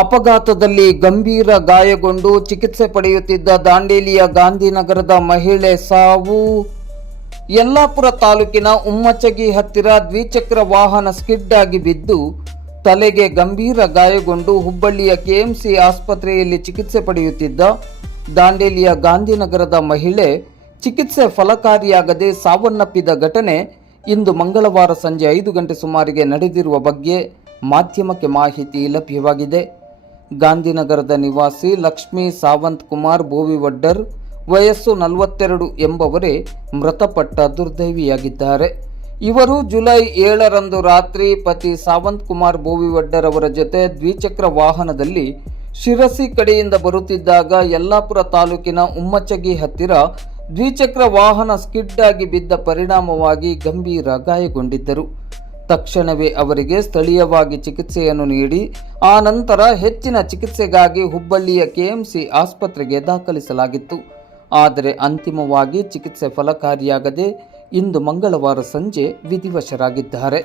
ಅಪಘಾತದಲ್ಲಿ ಗಂಭೀರ ಗಾಯಗೊಂಡು ಚಿಕಿತ್ಸೆ ಪಡೆಯುತ್ತಿದ್ದ ದಾಂಡೇಲಿಯ ಗಾಂಧಿನಗರದ ಮಹಿಳೆ ಸಾವು. ಯಲ್ಲಾಪುರ ತಾಲೂಕಿನ ಉಮ್ಮಚಗಿ ಹತ್ತಿರ ದ್ವಿಚಕ್ರ ವಾಹನ ಸ್ಕಿಡ್ ಆಗಿ ಬಿದ್ದು ತಲೆಗೆ ಗಂಭೀರ ಗಾಯಗೊಂಡು ಹುಬ್ಬಳ್ಳಿಯ ಕೆಎಂಸಿ ಆಸ್ಪತ್ರೆಯಲ್ಲಿ ಚಿಕಿತ್ಸೆ ಪಡೆಯುತ್ತಿದ್ದ ದಾಂಡೇಲಿಯ ಗಾಂಧಿನಗರದ ಮಹಿಳೆ ಚಿಕಿತ್ಸೆ ಫಲಕಾರಿಯಾಗದೆ ಸಾವನ್ನಪ್ಪಿದ ಘಟನೆ ಇಂದು ಮಂಗಳವಾರ ಸಂಜೆ 5 ಗಂಟೆ ಸುಮಾರಿಗೆ ನಡೆದಿರುವ ಬಗ್ಗೆ ಮಾಧ್ಯಮಕ್ಕೆ ಮಾಹಿತಿ ಲಭ್ಯವಾಗಿದೆ. ಗಾಂಧಿನಗರದ ನಿವಾಸಿ ಲಕ್ಷ್ಮೀ ಸಾವಂತ್ ಕುಮಾರ್ ಬೋವಿವಡ್ಡರ್ ವಯಸ್ಸು 42 ಎಂಬವರೇ ಮೃತಪಟ್ಟ ದುರ್ದೈವಿಯಾಗಿದ್ದಾರೆ. ಇವರು ಜುಲೈ 7ರಂದು ರಾತ್ರಿ ಪತಿ ಸಾವಂತ್ ಕುಮಾರ್ ಬೋವಿವಡ್ಡರ್ ಅವರ ಜೊತೆ ದ್ವಿಚಕ್ರ ವಾಹನದಲ್ಲಿ ಶಿರಸಿ ಕಡೆಯಿಂದ ಬರುತ್ತಿದ್ದಾಗ ಯಲ್ಲಾಪುರ ತಾಲೂಕಿನ ಉಮ್ಮಚಗಿ ಹತ್ತಿರ ದ್ವಿಚಕ್ರ ವಾಹನ ಸ್ಕಿಡ್ ಆಗಿ ಬಿದ್ದ ಪರಿಣಾಮವಾಗಿ ಗಂಭೀರ ಗಾಯಗೊಂಡಿದ್ದರು. ತಕ್ಷಣವೇ ಅವರಿಗೆ ಸ್ಥಳೀಯವಾಗಿ ಚಿಕಿತ್ಸೆಯನ್ನು ನೀಡಿ ಆ ನಂತರ ಹೆಚ್ಚಿನ ಚಿಕಿತ್ಸೆಗಾಗಿ ಹುಬ್ಬಳ್ಳಿಯ ಕೆಎಂಸಿ ಆಸ್ಪತ್ರೆಗೆ ದಾಖಲಿಸಲಾಗಿತ್ತು. ಆದರೆ ಅಂತಿಮವಾಗಿ ಚಿಕಿತ್ಸೆ ಫಲಕಾರಿಯಾಗದೆ ಇಂದು ಮಂಗಳವಾರ ಸಂಜೆ ವಿಧಿವಶರಾಗಿದ್ದಾರೆ.